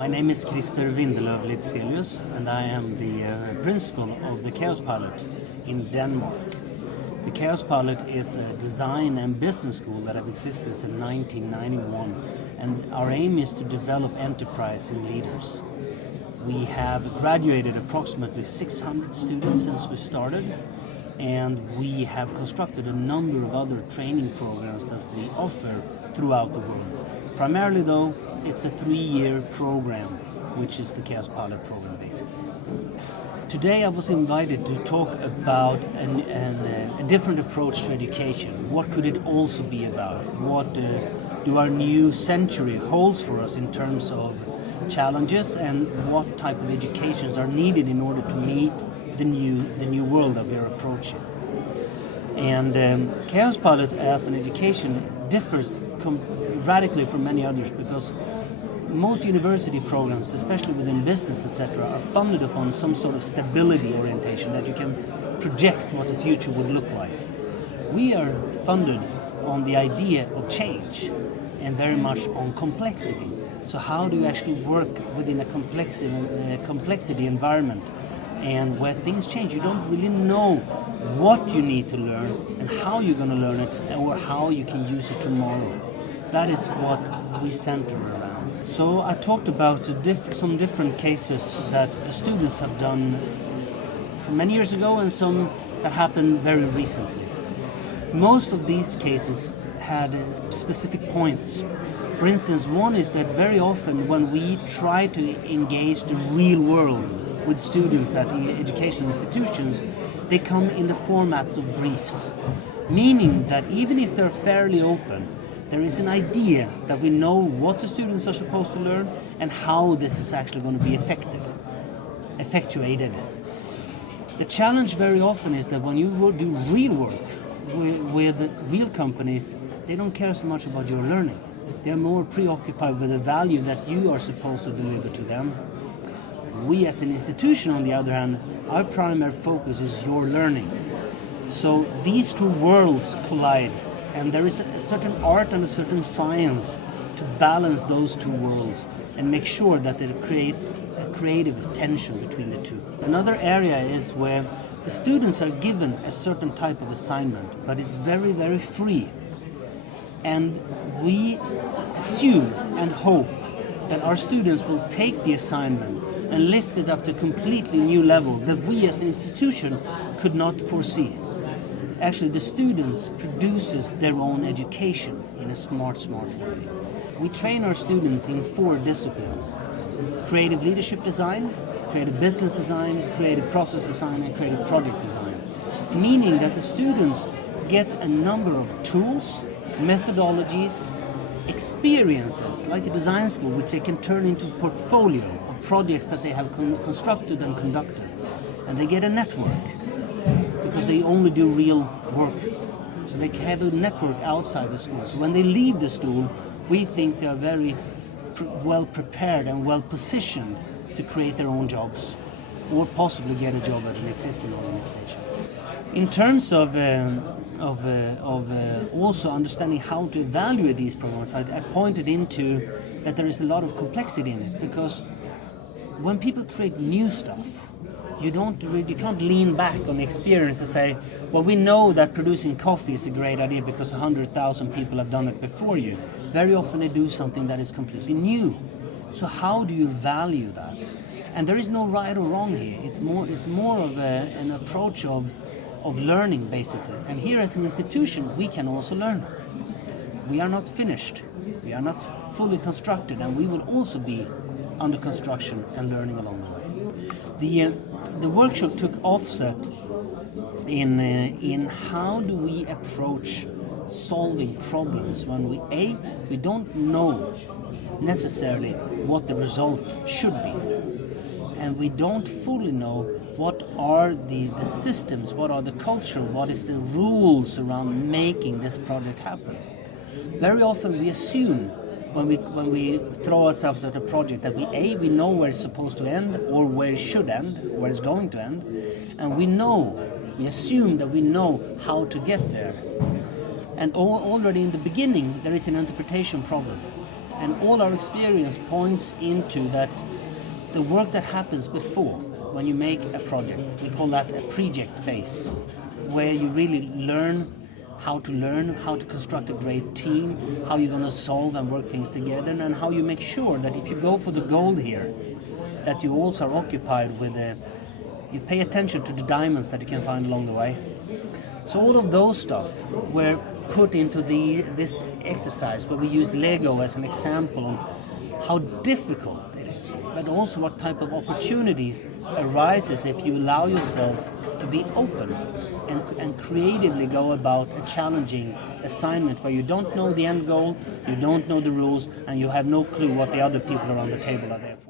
My name is Windelov-Linzelius and I am the principal of the Chaos Pilot in Denmark. The Chaos Pilot is a design and business school that have existed since 1991, and our aim is to develop enterprising leaders. We have graduated approximately 600 students since we started, and we have constructed a number of other training programs that we offer throughout the world. Primarily though, it's a 3-year program, which is the Chaos Pilot program basically. Today I was invited to talk about a different approach to education. What could it also be about? What do our new century holds for us in terms of challenges, and what type of educations are needed in order to meet the new world that we are approaching. And Chaos Pilot as an education differs radically from many others, because most university programs, especially within business, etc., are funded upon some sort of stability orientation that you can project what the future would look like. We are funded on the idea of change and very much on complexity. So how do you actually work within a complexity environment? And where things change, you don't really know what you need to learn and how you're going to learn it, or how you can use it tomorrow. That is what we center around. So I talked about some different cases that the students have done from many years ago, and some that happened very recently. Most of these cases had specific points. For instance, one is that very often when we try to engage the real world with students at the education institutions, they come in the formats of briefs, meaning that even if they're fairly open, there is an idea that we know what the students are supposed to learn and how this is actually going to be effectuated. The challenge very often is that when you do real work with real companies, they don't care so much about your learning. They're more preoccupied with the value that you are supposed to deliver to them. We as an institution, on the other hand, our primary focus is your learning. So these two worlds collide, and there is a certain art and a certain science to balance those two worlds and make sure that it creates a creative tension between the two. Another area is where the students are given a certain type of assignment, but it's very, very free. And we assume and hope that our students will take the assignment and lift it up to a completely new level that we as an institution could not foresee. Actually, the students produces their own education in a smart way. We train our students in 4 disciplines: creative leadership design, creative business design, creative process design, and creative project design. Meaning that the students get a number of tools, methodologies, experiences, like a design school, which they can turn into a portfolio of projects that they have constructed and conducted. And they get a network, because they only do real work. So they have a network outside the school. So when they leave the school, we think they are very well prepared and well positioned to create their own jobs, or possibly get a job at an existing organization. In terms of also understanding how to evaluate these programs, I pointed into that there is a lot of complexity in it, because when people create new stuff, you can't lean back on experience and say, well, we know that producing coffee is a great idea because 100,000 people have done it before you. Very often they do something that is completely new. So how do you value that? And there is no right or wrong here. It's more of an approach of learning, basically. And here as an institution, we can also learn. We are not finished. We are not fully constructed, and we will also be under construction and learning along the way. The workshop took offset in how do we approach solving problems when we don't know necessarily what the result should be, and we don't fully know what are the systems, what are the culture, what is the rules around making this project happen. Very often we assume when we throw ourselves at a project that we know where it's supposed to end, or where it should end, where it's going to end, and we assume that we know how to get there. And already in the beginning there is an interpretation problem. And all our experience points into that the work that happens before, when you make a project, we call that a project phase, where you really learn how to construct a great team, how you're going to solve and work things together, and how you make sure that if you go for the gold here, that you also are occupied with you pay attention to the diamonds that you can find along the way. So all of those stuff were put into this exercise where we used Lego as an example on how difficult it is, but also what type of opportunities arises if you allow yourself to be open and creatively go about a challenging assignment where you don't know the end goal, you don't know the rules, and you have no clue what the other people around the table are there for.